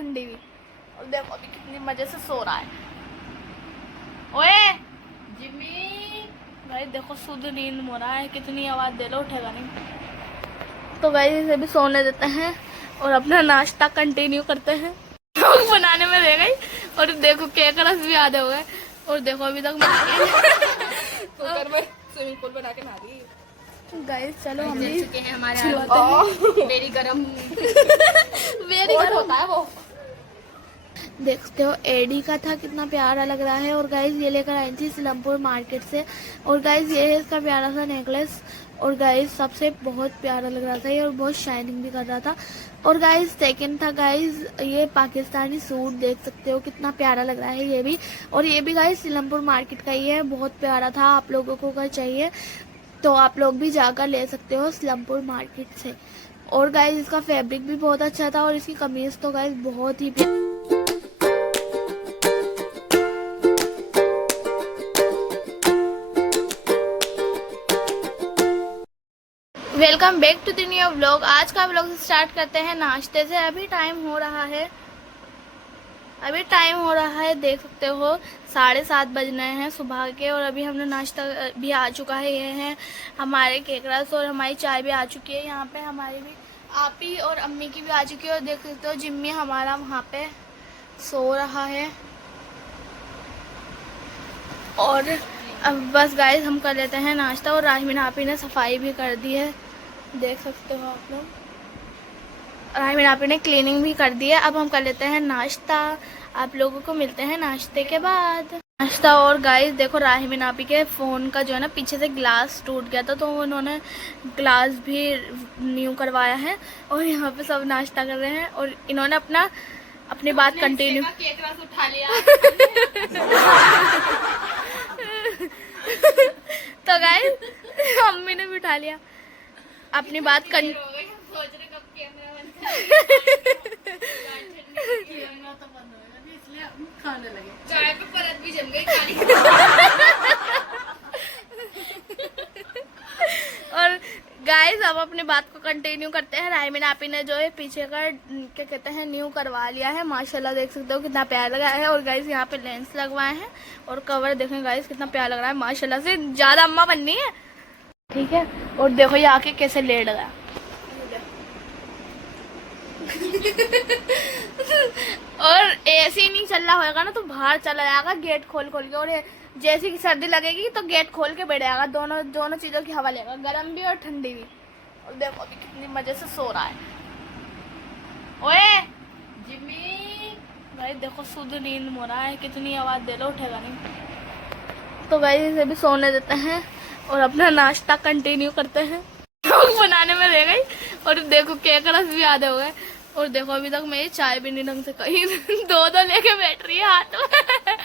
ठंडी भी। और देखो अभी कितनी मजे से सो रहा है। ओए जिम्मी भाई देखो शुद्ध नींद हो रहा है, कितनी आवाज दे लो उठेगा नहीं। तो भाई इसे भी सोने देते हैं और अपना नाश्ता कंटिन्यू करते हैं। बनाने में रह गई और देखो केक रस भी आधे हो गए। और देखो अभी तक कुकर में स्विमिंग पूल बना के नहा दी। गाइस चलो हम जल भी चुके हैं हमारे छिलवाते आलू। मेरी गरम मेरी और गरम होता है वो। देखते हो एडी का था, कितना प्यारा लग रहा है। और गाइस ये लेकर आई थी सिलमपुर मार्केट से। और गाइस ये है इसका प्यारा सा नेकलेस। और गाइस सबसे बहुत प्यारा लग रहा था ये, और बहुत शाइनिंग भी कर रहा था। और गाइस सेकंड था गाइस ये पाकिस्तानी सूट, देख सकते हो कितना प्यारा लग रहा है ये भी। और ये भी गाइस सिलमपुर मार्केट का ही है, बहुत प्यारा था। आप लोगों को अगर चाहिए तो आप लोग भी जाकर ले सकते हो सिलमपुर मार्केट से। और गाइस इसका फैब्रिक भी बहुत अच्छा था और इसकी कमीज तो गाइस बहुत ही welcome back to the new vlog. आज का व्लॉग स्टार्ट करते हैं नाश्ते से। अभी टाइम हो रहा है देख सकते हो 7:30 बज रहे हैं सुबह के। और अभी हमने नाश्ता भी आ चुका है। ये है हमारे केक रस और हमारी चाय भी आ चुकी है। यहाँ पे हमारी भी आपी और अम्मी की भी आ चुकी है। और देख सकते हो जिम्मी हमारा वहाँ पे सो रहा है। और अब बस गाइस हम कर लेते हैं नाश्ता। और राजमीन आपी ने सफाई भी कर दी है, देख सकते हो आप लोग। राजमीन आपी ने क्लीनिंग भी कर दी है। अब हम कर लेते हैं नाश्ता। आप लोगों को मिलते हैं नाश्ते के बाद। नाश्ता। और गाइस देखो राजमीन आपी के फ़ोन का जो है ना पीछे से ग्लास टूट गया था, तो उन्होंने ग्लास भी न्यू करवाया है। और यहाँ पे सब नाश्ता कर रहे हैं और इन्होंने अपनी बात कंटिन्यू केक रस उठा लिया। तो गाइस मम्मी ने भी उठा लिया अपनी बात सोच रहे कब कैमरा बंद तो बंद होगा इसलिए हम खाने लगे। चाय पे परत भी जम गई काली। और गाइस अब अपनी बात को कंटिन्यू करते हैं। राजमीन आपी ने जो है पीछे का क्या कहते हैं न्यू करवा लिया है। माशाल्लाह देख सकते हो कितना प्यारा लगा है। और गाइस यहाँ पे लेंस लगवाए हैं और कवर देखें गाइस कितना प्यारा लग रहा है। माशाल्लाह से ज्यादा अम्मा बननी है, ठीक है। और देखो ये आके कैसे लेट गया। और एसी नहीं चल रहा होगा ना तो बाहर चला जाएगा गेट खोल खोल के। और जैसे कि सर्दी लगेगी तो गेट खोल के बैठ जाएगा। दोनों चीजों की हवा लेगा, गर्म भी और ठंडी भी। और देखो अभी कितनी मजे से सो रहा है। ओए जिम्मी भाई देखो शुद्ध नींद हो रहा है, कितनी आवाज दे लो उठेगा नहीं। तो भाई इसे भी सोने देते हैं और अपना नाश्ता कंटिन्यू करते हैं। बनाने में रह गई और देखो केक रस भी आधे हो गए। और देखो अभी तक मेरी चाय भी नहीं ढंग से कहीं दो लेके बैठ रही है हाथ में।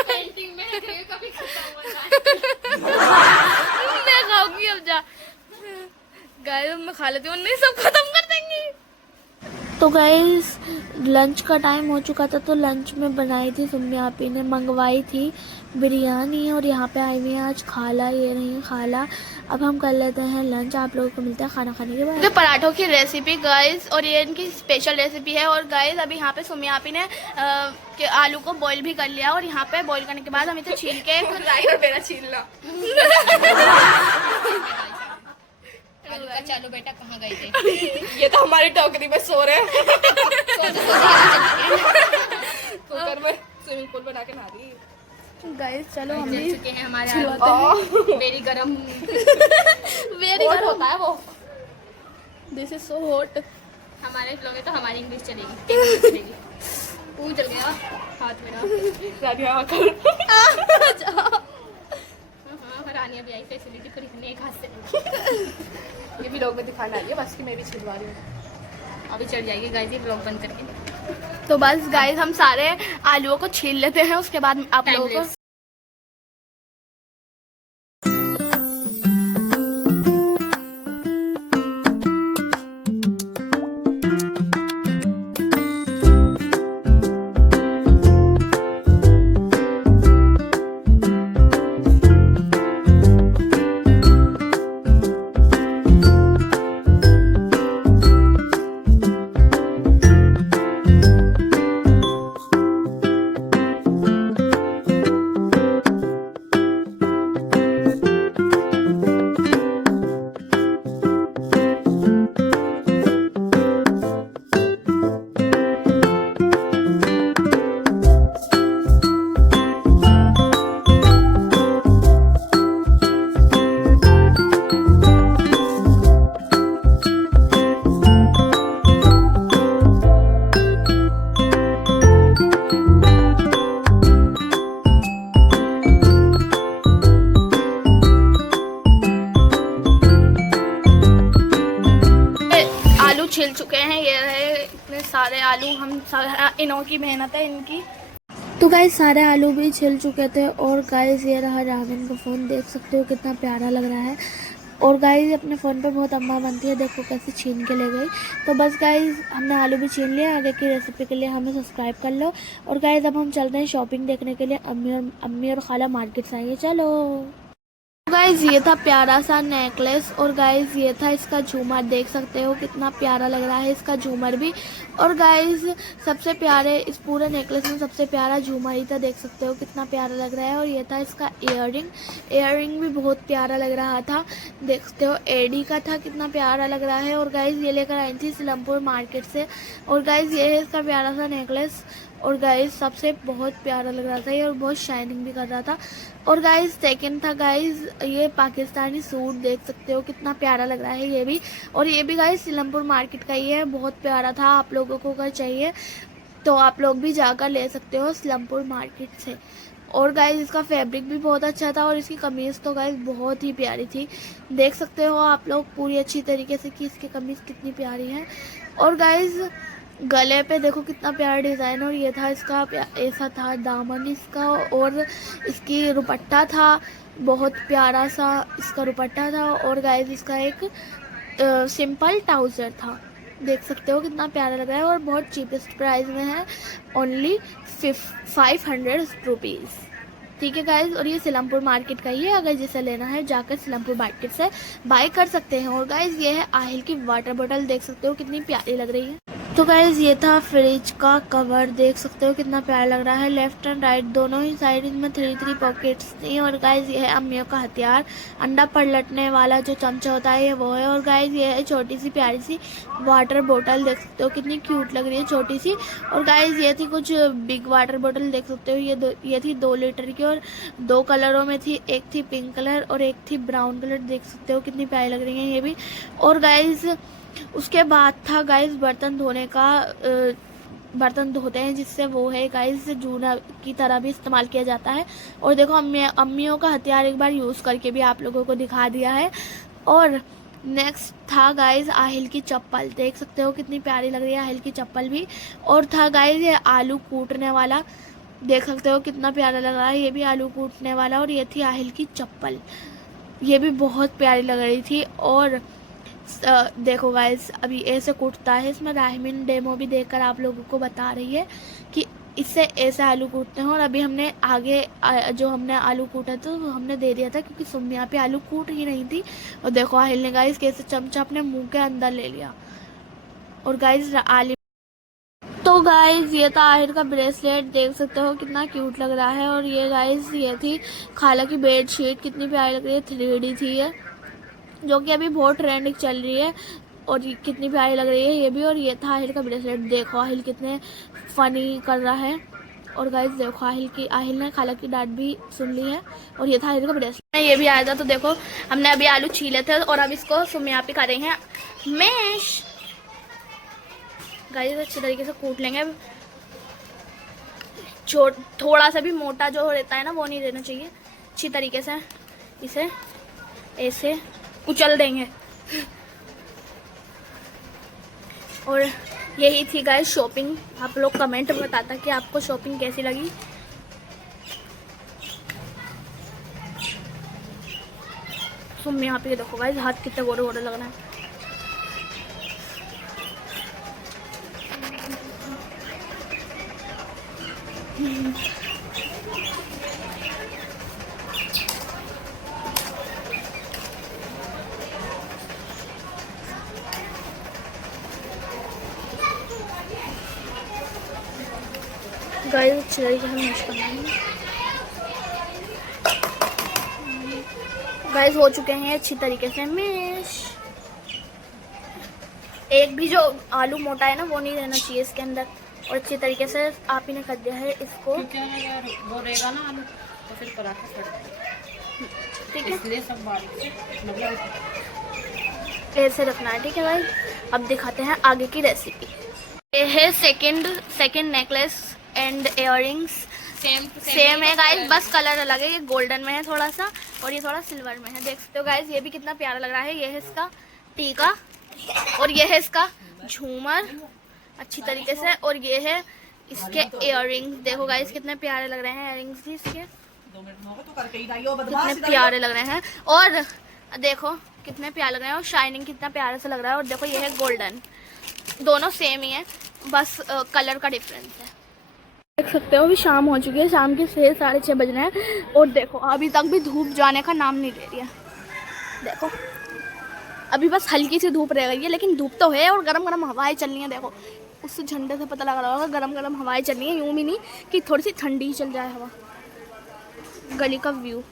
पेंटिंग में कभी खत्म होता मैं खाऊंगी अब जा। गाइस मैं खा लेती हूँ, नहीं सब खत्म कर देंगी। तो गाइस लंच का टाइम हो चुका था, तो लंच में बनाई थी सुम्मी आपी ने, मंगवाई थी बिरयानी। और यहाँ पे आई हुई है आज खाला, ये रही खाला। अब हम कर लेते हैं लंच। आप लोगों को मिलता है खाना खाने के बाद। पराठों की रेसिपी गाइस, और ये इनकी स्पेशल रेसिपी है। और गाइस अभी यहाँ पे सुम्मी आपी ने आलू को बॉईल भी कर लिया। और यहाँ पे बॉईल करने के बाद हम इसे छील के राई और बेरा छीलना। आलू का चालू बेटा कहाँ गए थे? ये तो हमारी टोकरी में सो रहे हैं। कुकर में स्विमिंग पूल बना के नहा दी। गाइस चलो हम जल भी चुके हैं हमारे छिलवाते आलू। मेरी गरम वेरी और होता है वो। This is so hot. हमारे लोग तो हमारी इंग्लिश चलेगी, इंग्लिश चलेगी। पूछ चल गया हाथ मेरा। रानिया रानिया भी आई फैसिलिटी खरीदने एक हाथ से। ये भी लोग में दिखाना है बस कि मैं भी छिलवा रही हूँ। अभी चढ़ जाएगी गाइस ये ब्लॉग बंद करके। तो बस गाइस हम सारे आलूओं को छील लेते हैं, उसके बाद आप लोगों को आलू हम इनों की मेहनत है इनकी। तो गाइस सारे आलू भी छिल चुके थे और गाइस ये रहा राविन का फ़ोन, देख सकते हो कितना प्यारा लग रहा है। और गाइस अपने फ़ोन पे बहुत अम्मा बनती है, देखो कैसे छीन के ले गई। तो बस गाइस हमने आलू भी छीन लिया, आगे की रेसिपी के लिए हमें सब्सक्राइब कर लो। और गाइस अब हम चलते हैं शॉपिंग देखने के लिए, अम्मी और खाला मार्केट से आएंगे, चलो। गाइज ये था प्यारा सा नेकलेस और गाइज ये था इसका झूमर, देख सकते हो कितना प्यारा लग रहा है इसका झूमर भी। और गाइज सबसे प्यारे इस पूरे नेकलेस में सबसे प्यारा झूमर ही था, देख सकते हो कितना प्यारा लग रहा है। और ये था इसका इयररिंग भी बहुत प्यारा लग रहा था, देख सकते हो एडी का था, कितना प्यारा लग रहा है। और गाइज ये लेकर आई थी सिलमपुर मार्केट से। और गाइज ये है इसका प्यारा सा नेकलेस और गाइज सबसे बहुत प्यारा लग रहा था ये और बहुत शाइनिंग भी कर रहा था। और गाइज सेकंड था गाइज ये पाकिस्तानी सूट, देख सकते हो कितना प्यारा लग रहा है ये भी। और ये भी गाइज सिलमपुर मार्केट का ही है, बहुत प्यारा था। आप लोगों को अगर चाहिए तो आप लोग भी जाकर ले सकते हो सिलमपुर मार्केट से। और गाइज इसका फैब्रिक भी बहुत अच्छा था और इसकी कमीज़ तो गाइज बहुत ही प्यारी थी, देख सकते हो आप लोग पूरी अच्छी तरीके से कि इसकी कमीज़ कितनी प्यारी है। और गाइज गले पे देखो कितना प्यारा डिज़ाइन, और ये था इसका ऐसा था दामन इसका, और इसकी दुपट्टा था बहुत प्यारा सा इसका दुपट्टा था। और गाइस इसका एक सिंपल ट्राउज़र था, देख सकते हो कितना प्यारा लग रहा है और बहुत चीपेस्ट प्राइस में है, ओनली 500 रुपीज़, ठीक है गाइज। और ये सिलमपुर मार्केट का ही है, अगर जिसे लेना है जाकर सिलमपुर मार्केट से बाय कर सकते हैं। और गाइज ये है आहिल की वाटर बोतल, देख सकते हो कितनी प्यारी लग रही है। तो गाइज ये था फ्रिज का कवर, देख सकते हो कितना प्यारा लग रहा है, लेफ्ट एंड राइट दोनों ही साइड में 3 पॉकेट्स थी। और गाइज ये है अम्मियों का हथियार, अंडा पलटने वाला जो चमचा होता है ये वो है। और गाइज ये है छोटी सी प्यारी सी वाटर बोतल, देख सकते हो कितनी क्यूट लग रही है छोटी सी। और गाइज ये थी कुछ बिग वाटर बोतल, देख सकते हो ये थी 2 लीटर की और 2 कलरों में थी, एक थी पिंक कलर और एक थी ब्राउन कलर, देख सकते हो कितनी प्यारी लग रही है ये भी। और गाइज उसके बाद था गाइस बर्तन धोने का, बर्तन धोते हैं जिससे वो है गाइस जूना की तरह भी इस्तेमाल किया जाता है। और देखो अम्मियों का हथियार एक बार यूज़ करके भी आप लोगों को दिखा दिया है। और नेक्स्ट था गाइस आहिल की चप्पल, देख सकते हो कितनी प्यारी लग रही है आहिल की चप्पल भी। और था गाइस ये आलू कूटने वाला, देख सकते हो कितना प्यारा लग रहा है ये भी आलू कूटने वाला। और ये थी आहिल की चप्पल, ये भी बहुत प्यारी लग रही थी। और देखो गाइस अभी ऐसे कूटता है, इसमें राहमीन डेमो भी देखकर आप लोगों को बता रही है कि इससे ऐसे आलू कूटते हैं। और अभी हमने आगे जो हमने आलू कूटा था वो हमने दे दिया था क्योंकि सुम्मी यहाँ पे आलू कूट ही नहीं थी। और देखो आहिल ने गाइस कैसे चमचा अपने मुंह के अंदर ले लिया। और गाइस आलू तो गाइस ये था आहिर का ब्रेसलेट, देख सकते हो कितना क्यूट लग रहा है। और ये गाइस ये थी खाला की बेडशीट, कितनी प्यारी लग रही है, 3D थी ये, जो कि अभी बहुत ट्रेंडिंग चल रही है और कितनी प्यारी लग रही है ये भी। और ये था आहिल का ब्रेसलेट, देखो आहिल कितने फनी कर रहा है। और गाइस देखो आहिल ने खाला की डांट भी सुन ली है। और ये था आहिल का ब्रेसलेट, ये भी आया था। तो देखो हमने अभी आलू छीले थे और अब इसको सुमिया पे करेंगे मैश। गाइस अच्छे तरीके से कूट लेंगे, थोड़ा सा भी मोटा जो रहता है ना वो नहीं देना चाहिए, अच्छी तरीके से इसे ऐसे कुचल देंगे। और यही थी गाइस शॉपिंग, आप लोग कमेंट में बताता कि आपको शॉपिंग कैसी लगी। सुम्मी यहाँ पे देखो गाइस हाथ कितने गोरे गोरे लग रहे हैं। गाइस अच्छी तरीके से मैश करना है। गाइस हो चुके हैं अच्छी तरीके से मैश। एक भी जो आलू मोटा है ना वो नहीं रहना चाहिए इसके अंदर। और अच्छी तरीके से आप ही ने कर दिया है इसको, वो रहेगा ना आलू तो फिर पराठा सड़ेगा, ठीक है, इसलिए सब बारीक ऐसे रखना है, ठीक है गाइस। अब दिखाते हैं आगे की रेसिपी। ये है second necklace and earrings, same है गाइस, बस कलर अलग है, ये गोल्डन में है थोड़ा सा और ये थोड़ा सिल्वर में है, देख सकते हो गाइस। ये भी कितना प्यारा लग रहा है, ये है इसका टीका और ये है इसका झूमर। अच्छी तरीके से। और ये है इसके इयररिंग्स, देखो गाइस कितने प्यारे लग रहे हैं इयररिंग्स भी इसके, कितने प्यारे लग रहे हैं। और देखो कितने प्यारे लग रहे हैं, और शाइनिंग कितना प्यारा सा लग रहा है। और देखो ये है गोल्डन, दोनों सेम ही है, बस कलर का डिफरेंस है। देख सकते हो अभी शाम हो चुकी है, शाम के 6 साढ़े 6 बज रहे हैं। और देखो अभी तक भी धूप जाने का नाम नहीं ले रही है। देखो अभी बस हल्की सी धूप रह गई है, लेकिन धूप तो है और गरम गरम हवाएं चल रही हैं। देखो उस झंडे से पता लग रहा होगा गरम गरम हवाएं चल रही हैं, यूं भी नहीं कि थोड़ी सी ठंडी ही चल जाए हवा। गली का व्यू।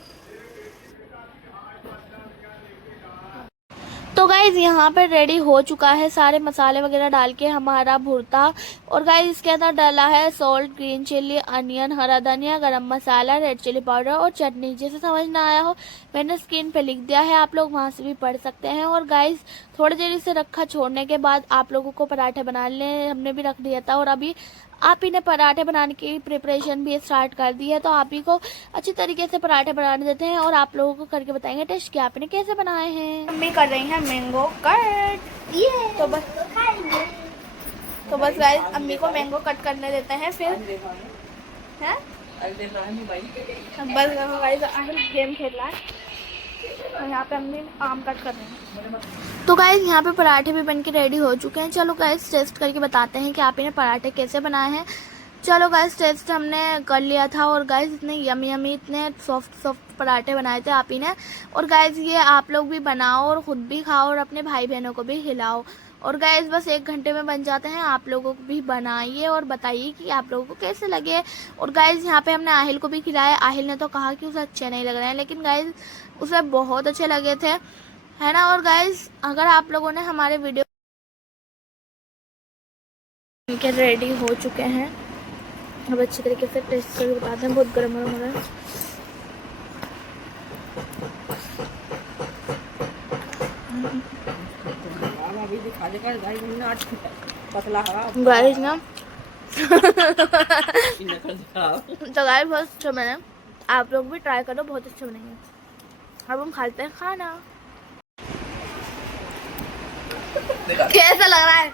तो गाइज यहाँ पे रेडी हो चुका है सारे मसाले वगैरह डाल के हमारा भुर्ता। और गाइज इसके अंदर डाला है सॉल्ट, ग्रीन चिल्ली, अनियन, हरा धनिया, गरम मसाला, रेड चिल्ली पाउडर और चटनी। जैसे समझ ना आया हो मैंने स्क्रीन पे लिख दिया है, आप लोग वहाँ से भी पढ़ सकते हैं। और गाइज थोड़ी देर से रखा छोड़ने के बाद आप लोगों को पराठे बनाने हमने भी रख दिया था, और अभी आप ही ने पराठे बनाने की प्रिपरेशन भी स्टार्ट कर दी है। तो आप ही को अच्छी तरीके से पराठे बनाने देते हैं और आप लोगों को करके बताएंगे टेस्ट कि आपने कैसे बनाए हैं। मम्मी कर रही हैं मैंगो कट, ये तो बस गाइस अम्मी को मैंगो कट करने देते हैं फिर हैं। बस गाइस आहिल गेम खेल रहा है और यहाँ पे अम्मी आम कट कर रहे हैं। तो गाइस यहाँ पे पराठे भी बनके रेडी हो चुके हैं। चलो गाइस टेस्ट करके बताते हैं कि आप इन्हें पराठे कैसे बनाए हैं। चलो गाइस टेस्ट हमने कर लिया था, और गाइस इतने यमी यमी इतने सॉफ्ट पराठे बनाए थे आप ही ने। और गाइस ये आप लोग भी बनाओ और ख़ुद भी खाओ और अपने भाई बहनों को भी खिलाओ। और गाइस बस 1 घंटे में बन जाते हैं, आप लोगों को भी बनाइए और बताइए कि आप लोगों को कैसे लगे। और गाइस यहाँ पे हमने आहिल को भी खिलाया। आहिल ने तो कहा कि उसे अच्छे नहीं लग रहे हैं, लेकिन गाइस उसे बहुत अच्छे लगे थे, है ना। और गाइस अगर आप लोगों ने हमारे वीडियो के रेडी हो चुके हैं, अब अच्छी तरीके से टेस्ट करके बताते हैं। बहुत गर्म गर्म हो रहा है। गाइस ना तो गाइस बहुत अच्छा बने, आप लोग भी ट्राई करो, बहुत अच्छे बनेंगे। अब हम खाते हैं खाना। कैसा लग रहा है?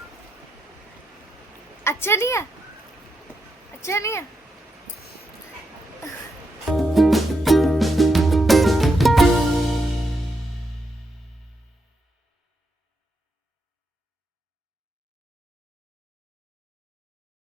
अच्छा नहीं है? अच्छा नहीं है?